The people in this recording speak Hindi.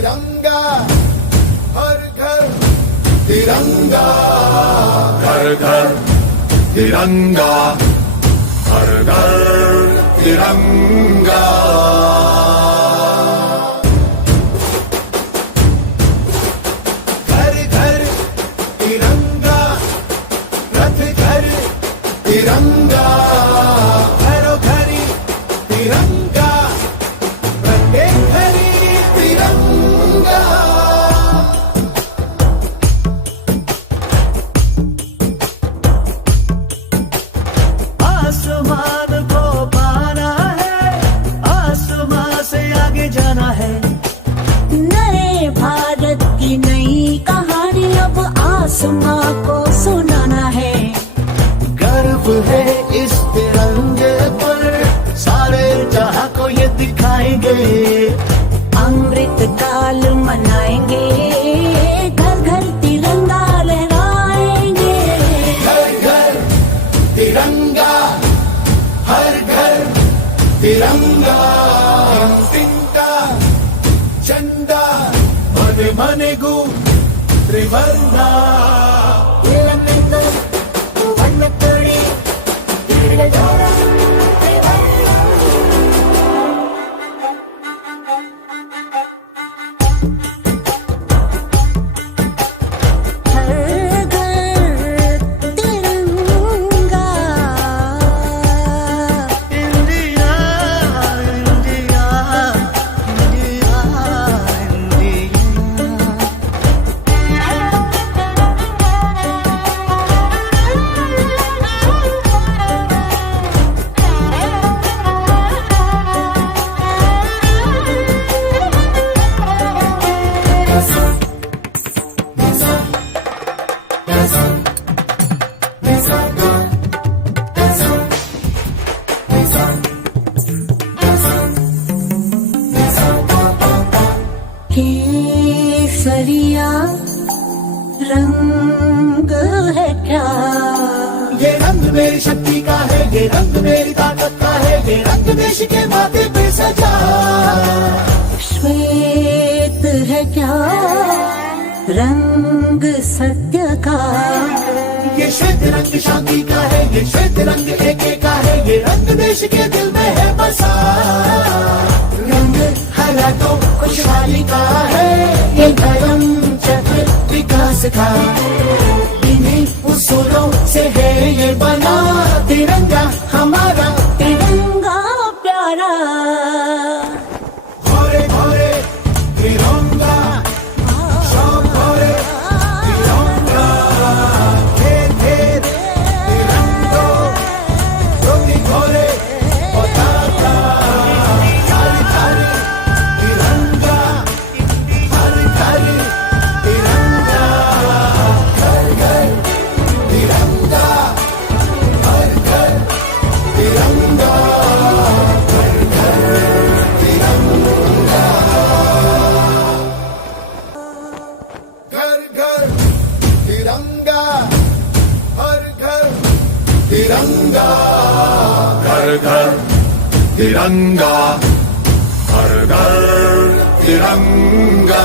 तिरंगा हर घर तिरंगा घर घर तिरंगा हर घर तिरंगा घर घर तिरंगा रथ घर तिरंगा घरो घरी तिरंगा प्रत्येक घरी तिरंगा आसमान को पाना है, आसमान से आगे जाना है। नए भारत की नई कहानी अब आसमां को सुनाना है। गर्व है इस तिरंगे पर, सारे जहां को ये दिखाएंगे। अमृत काल मनाएंगे, घर घर तिरंगा लहराएंगे। घर घर तिरंगा हर घर तिरंगा तिंका झंडा मने मनेगू त्रिवर्णा வண்ணத்தொடி திருடதோறும் हर घर तिरंगा। India India India India. केसरिया रंग है क्या? ये रंग मेरी शक्ति का है, ये रंग मेरी ताकत का है, ये रंग देश के माथे पे सजा। श्वेत है क्या रंग सत्य का? ये श्वेत रंग शांति का है, ये श्वेत रंग एके का है, ये रंग देश के दिल में है बसा। रंग हरा तो खुशहाली का है, ये धर्म चक्र विकास का। इन्हीं उसूलों से है ये बना तिरंगा हमारा। तिरंगा प्यारा भोरे भोरे तिरंगा शाम भोरे तिरंगा घेर घेर तिरंगा ज्योति भोरे पताका थारी थारी तिरंगा हर घर तिरंगा घर घर तिरंगा हर घर तिरंगा घर घर तिरंगा घर घर तिरंगा हर घर तिरंगा घर घर तिरंगा हर घर तिरंगा।